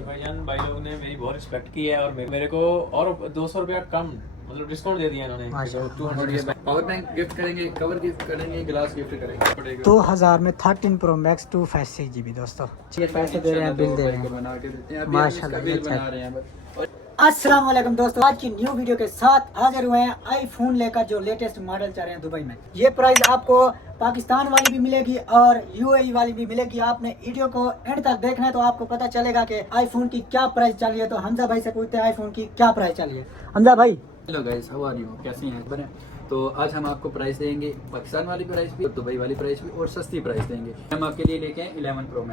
भाईजान भाई लोग ने मेरी बहुत रिस्पेक्ट की है और मेरे को और 200 रुपया कम मतलब डिस्काउंट दे दिया इन्होंने। और ये पावर बैंक गिफ्ट करेंगे, कवर गिफ्ट करेंगे, गिलास गिफ्ट करेंगे। 2000 में 13 Pro Max 256 GB दोस्तों। ये पैसे दे रहे हैं, बिल दे रहे हैं बना के देते हैं। माशाल्लाह, बिल अच्छा। बना रहे हैं और अस्सलाम वालेकुम दोस्तों, आज की न्यू वीडियो के साथ हाजिर हुए हैं आईफोन लेकर जो लेटेस्ट मॉडल चल रहे हैं दुबई में। ये प्राइस आपको पाकिस्तान वाली भी मिलेगी और यूएई वाली भी मिलेगी। आपने वीडियो को एंड तक देखना है तो आपको पता चलेगा कि आईफोन की क्या प्राइस चल रही है। तो हमजा भाई से पूछते हैं आईफोन की क्या प्राइस चल रही है। हमजा भाई, hello guys, how are you, कैसे हैं? बने तो आज हम आपको प्राइस देंगे, पाकिस्तान वाली प्राइस भी, दुबई वाली प्राइस भी और सस्ती प्राइस देंगे। हम आपके लिए लेके आए 11 Pro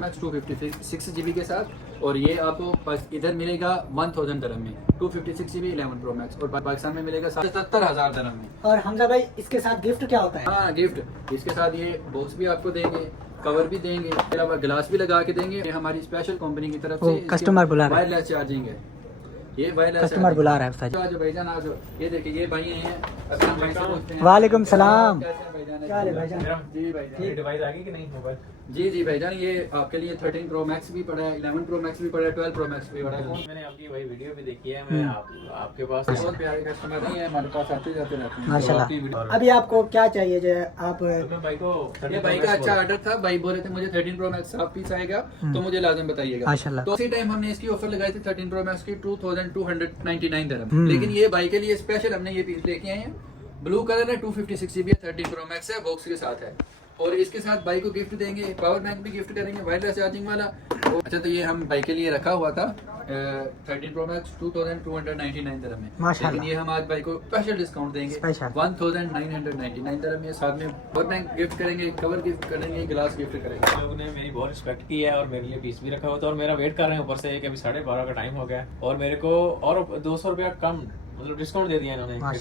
Max 256 GB के साथ, और ये आपको इधर मिलेगा 1000 dirham में 256 GB 11 Pro Max, और पाकिस्तान में मिलेगा 77,000 dirham में। और हमजा भाई इसके साथ गिफ्ट क्या होता है? हाँ, गिफ्ट इसके साथ ये बॉक्स भी आपको देंगे, कवर भी देंगे, इसके अलावा गिलास भी लगा के देंगे। ये हमारी स्पेशल कंपनी की तरफ से कस्टमर बुला रहा है, वायरलेस चार्जिंग है। ये वायरलेस कस्टमर बुला रहा है। आज भाईजान आज ये देखिए, ये भाई हैं। अस्सलाम वालेकुम। वालेकुम सलाम। कैसे हैं भाईजान? क्या हाल है भाईजान? जी भाईजान, डिवाइस आ गई कि नहीं मोबाइल? जी भाईजान, ये आपके लिए 13 Pro Max भी पड़ा है, 11 Pro Max भी पड़ा है, 12 Pro Max भी पड़ा है। मैंने आपकी वही वीडियो भी देखी है। मैं आपके पास बहुत प्यारे कस्टमर नहीं है हमारे पास, आते जाते रहते हैं माशाल्लाह। अभी आपको क्या चाहिए जो आप? मैं भाई को ये भाई का अच्छा ऑर्डर था। भाई बोले थे मुझे 13 Pro Max आप पीस आएगा तो मुझे लाजम बताइएगा। माशाल्लाह। तो उसी टाइम हमने इसकी ऑफर लगाई थी 13 Pro Max की 2299 dirham। लेकिन ये भाई के लिए स्पेशल हमने ये पीस लेके आए हैं। ब्लू कलर है, 256 GB है, 13 Pro Max है, बॉक्स के साथ है। और इसके साथ भाई को गिफ्ट देंगे, पावर बैंक भी गिफ्ट करेंगे, वायरलेस चार्जिंग वाला। अच्छा, तो ये हम भाई के लिए रखा हुआ था 13 Pro Max 2299 dirham में। माशाल्लाह। लेकिन ये हम आज भाई को स्पेशल डिस्काउंट देंगे, स्पेशल 1999 dirham में। साथ में पावर बैंक गिफ्ट करेंगे, कवर गिफ्ट करेंगे, गिलास गिफ्ट करेंगे। लोगों ने मेरी बहुत रिस्पेक्ट की है और मेरे लिए पीस भी रखा हुआ था और मेरा वेट कर रहे हैं ऊपर से कि अभी 12:30 का टाइम हो गया और मेरे को और 200 रुपया कम मतलब डिस्काउंट दे दिया इन्होंने। और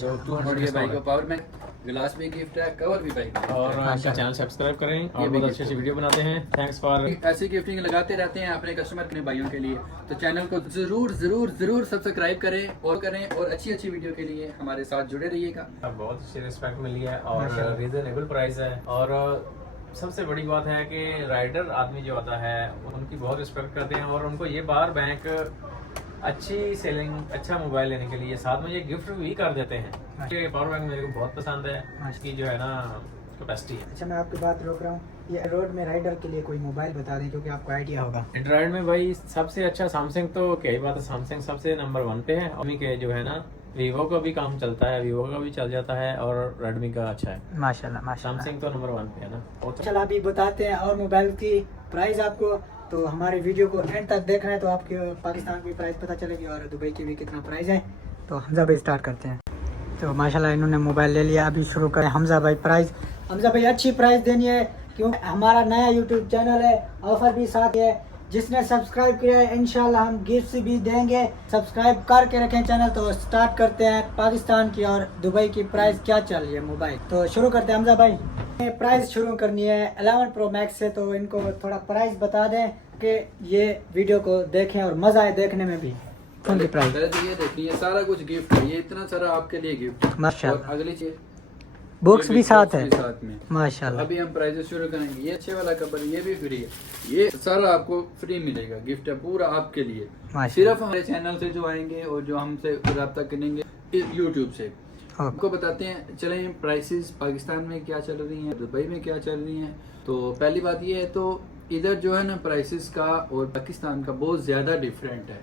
ये भाई को पावर बैंक, गिलास भी गिफ्ट है, कवर भी भाई को। और आपका चैनल सब्सक्राइब करें और बहुत अच्छी वीडियो बनाते हैं। थैंक्स फॉर ऐसी गिफ्टिंग लगाते रहते हैं अपने कस्टमर, अपने भाइयों के लिए। तो चैनल को जरूर सब्सक्राइब करें और अच्छी वीडियो के लिए हमारे साथ जुड़े रहिएगा। बहुत अच्छी रिस्पेक्ट मिली है और रीजनेबल प्राइस है। और सबसे बड़ी बात है कि राइडर आदमी जो होता है उनकी बहुत रिस्पेक्ट करते हैं और उनको ये बार बैंक अच्छी सेलिंग, अच्छा मोबाइल लेने के लिए साथ में ये गिफ्ट भी कर देते हैं। पावर बैंक मेरे को बहुत पसंद है, इसकी जो है ना कैपेसिटी है। अच्छा, मैं आपकी बात रोक रहा हूँ। ये रोड में राइडर के लिए कोई मोबाइल बता दें क्योंकि आपको आइडिया होगा। एंड्रॉइड में भाई सबसे अच्छा सैमसंग, तो क्या ही बात है, सैमसंग सबसे नंबर 1 पे है। अमी के जो है ना वीवो का भी काम चलता है, वीवो का भी चल जाता है और रेडमी का अच्छा है। माशाल्लाह सैमसंग तो नंबर 1 पे है ना। चलो अभी बताते हैं और मोबाइल की प्राइस आपको। तो हमारे वीडियो को एंड तक देखना है तो आपके पाकिस्तान की प्राइस पता चलेगी और दुबई की भी कितना प्राइस है। तो हमजा भाई स्टार्ट करते हैं। तो माशाल्लाह इन्होंने मोबाइल ले लिया। अभी शुरू करें। हमजा भाई प्राइस, हमजा भाई अच्छी प्राइस देनी है क्योंकि हमारा नया यूट्यूब चैनल है, ऑफर भी साथ है। जिसने सब्सक्राइब किया है इंशाल्लाह हम गिफ्ट भी देंगे। सब्सक्राइब करके रखें चैनल। तो स्टार्ट करते हैं पाकिस्तान की और दुबई की प्राइस क्या चल रही है मोबाइल। तो शुरू करते हैं हमजा भाई। प्राइस शुरू करनी है 11 Pro Max से, तो इनको थोड़ा प्राइस बता दें कि ये वीडियो को देखें और मजा आए देखने में भी। फोन की प्राइस ये देखिए, सारा कुछ गिफ्ट है, ये इतना सारा आपके लिए गिफ्ट है। माशाल्लाह। अगली चीज बॉक्स भी साथ है साथ में। माशाल्लाह। अभी हम प्राइजेस शुरू करेंगे। ये अच्छे वाला कवर, ये भी फ्री है, ये सारा आपको फ्री मिलेगा, गिफ्ट है पूरा आपके लिए। सिर्फ हमारे चैनल से जो आएंगे और जो हमसे रब्ता करेंगे यूट्यूब से, आपको बताते हैं। चलें प्राइसेस पाकिस्तान में क्या चल रही हैं, दुबई में क्या चल रही हैं। तो पहली बात ये है, तो इधर जो है ना प्राइसेस का और पाकिस्तान का बहुत ज्यादा डिफरेंट है।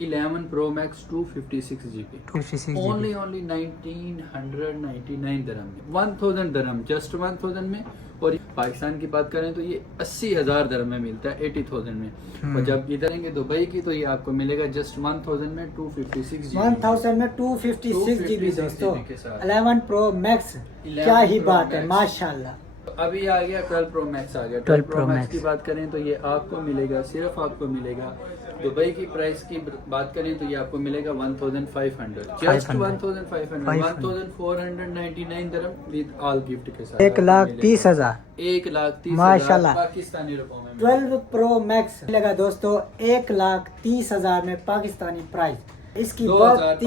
11 Pro Max 256 GB only 1999 dirham, 1000 dirham, just 1000 में। और पाकिस्तान की बात करें तो ये 80,000 dirham में मिलता है, 80,000 में। और जब इधर आएंगे दुबई की तो ये आपको मिलेगा जस्ट 1000 में 256 GB। 1000 में 256 GB दोस्तों, 11 Pro Max, क्या ही बात है माशाल्लाह। अभी आ गया 12 Pro Max आ गया। 12 Pro Max की बात करें तो ये आपको मिलेगा, सिर्फ आपको मिलेगा। दुबई की प्राइस की बात करें तो ये आपको मिलेगा 1500, just 1499 dirham with all gift के साथ। 1,30,000 1,30,000 माशाल्लाह पाकिस्तानी रुपयों में। 12 Pro Max मिलेगा दोस्तों 1,30,000 में पाकिस्तानी प्राइस। इसकी बहुत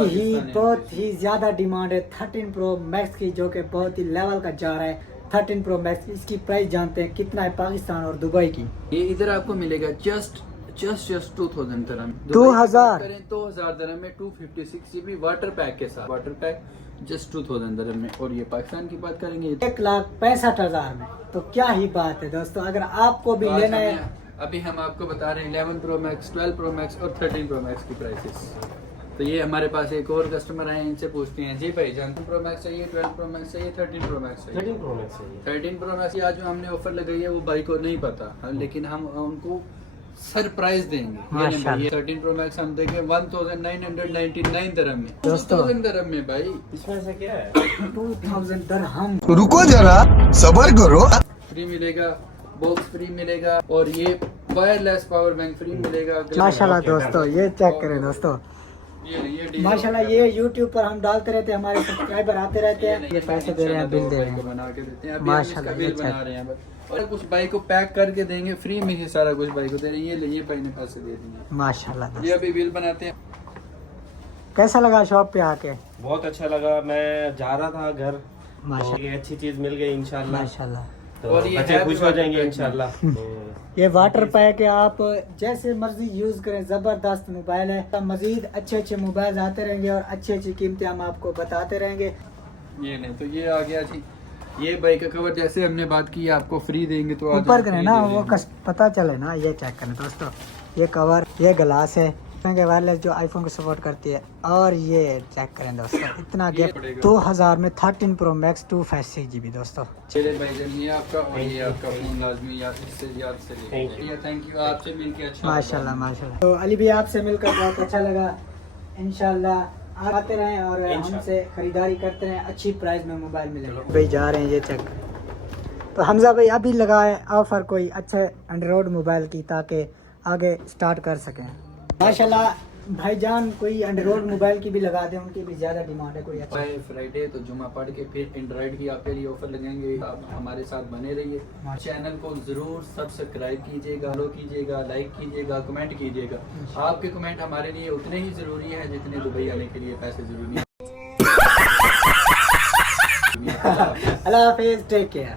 ही ज्यादा डिमांड है 13 Pro Max की, जो कि बहुत ही लेवल का जा रहा है। 13 Pro Max इसकी प्राइस जानते हैं कितना है पाकिस्तान और दुबई की? ये इधर आपको मिलेगा जस्ट जस्ट 2000 dirham। 2000 करें 2000 dirham में 256 GB वाटर पैक के साथ, वाटर पैक जस्ट 2000 dirham में। और ये पाकिस्तान की बात करेंगे 1,65,000 में, तो क्या ही बात है दोस्तों। अगर आपको भी लेना है, अभी हम आपको बता रहे हैं 11 Pro Max, 12 Pro Max और 13 Pro Max की प्राइसेस। तो ये हमारे पास एक और कस्टमर आए, इनसे पूछते हैं, जी भाई जान 12 Pro Max चाहिए, 12 Pro Max चाहिए, 13 Pro Max चाहिए? 13 Pro Max चाहिए। 13 Pro Max आज जो हमने ऑफर लगाई है वो भाई को नहीं पता, लेकिन हम उनको सरप्राइज देंगे। माशाल्लाह। ये 13 Pro Max हम देंगे 1999 dirham में, दोस्तों। 2000 dirham में भाई। इसमें से क्या है? 2000 dirham। रुको जरा सबर करो। फ्री मिलेगा, बॉक्स फ्री मिलेगा और ये वायरलेस पावर बैंक फ्री मिलेगा। माशाल्लाह दोस्तों, ये चेक करें दोस्तों, ये माशाल्लाह। ये YouTube पर हम डालते रहते हैं, हमारे सब्सक्राइबर आते रहते हैं, ये पैसे दे रहे हैं, बिल दे रहे हैं। बना के देते हैं, माशाल्लाह, बिल ये बना रहे हैं बस। और कुछ भाई को पैक करके देंगे फ्री में ही, सारा कुछ भाई को दे रहे हैं। ये भाई ने पैसे दे दिए, माशाल्लाह। ये अभी बिल बनाते हैं। कैसा लगा शॉप पे आके? बहुत अच्छा लगा। मैं जा रहा था घर, तो माशाल्लाह ये अच्छी चीज मिल गई इंशाल्लाह। माशाल्लाह। तो और ये बच्चे है खुश भी हो जाएंगे वाटर इंशाल्लाह। ये वाटर पैक है, आप जैसे मर्जी यूज करें, जबरदस्त मोबाइल है। मजीद अच्छे अच्छे मोबाइल आते रहेंगे और अच्छी अच्छी कीमतें हम आपको बताते रहेंगे। ये नहीं तो ये आ गया जी, ये भाई का कवर जैसे हमने बात की आपको फ्री देंगे, तो आज ऊपर हम करें फ्री ना, दे वो देंगे। पता चले ना। ये चेक करें दोस्तों, ये कवर, ये ग्लास है वायरलेस जो आईफोन को सपोर्ट करती है। और ये चेक करें दोस्तों, इतना गैप। पड़ेगा। 2000 में 13 Pro Max 256 GB दोस्तों। चले भाई जन, ये आपका और ये आपका फोन लाजमी याद से Thank you। थैंक यू, आपसे मिलके अच्छा माशाल्लाह माशाल्लाह। तो अली भी आपसे मिलकर बहुत अच्छा लगा। इंशाल्लाह आप आते रहें और हमसे खरीदारी करते रहें, अच्छी प्राइस में मोबाइल मिलेगा। भाई जा रहे हैं, ये चेक। तो हमजा भाई अभी लगाए ऑफर कोई अच्छे एंड्रॉयड मोबाइल की, ताकि आगे स्टार्ट कर सकें। माशाल्लाह भाईजान कोई एंड्रॉयड मोबाइल की भी लगा दें, उनकी भी ज्यादा डिमांड है कोई अच्छा। फ्राइडे तो जुमा पढ़ के फिर एंड्रॉइड की आपके लिए ऑफर लगाएंगे। आप हमारे साथ बने रहिए, चैनल को जरूर सब्सक्राइब कीजिएगा, फॉलो कीजिएगा, लाइक कीजिएगा, कमेंट कीजिएगा। आपके कमेंट हमारे लिए उतने ही जरूरी है जितने दुबई आने के लिए पैसे जरूरी है। अल्लाह हाफिज, टेक केयर।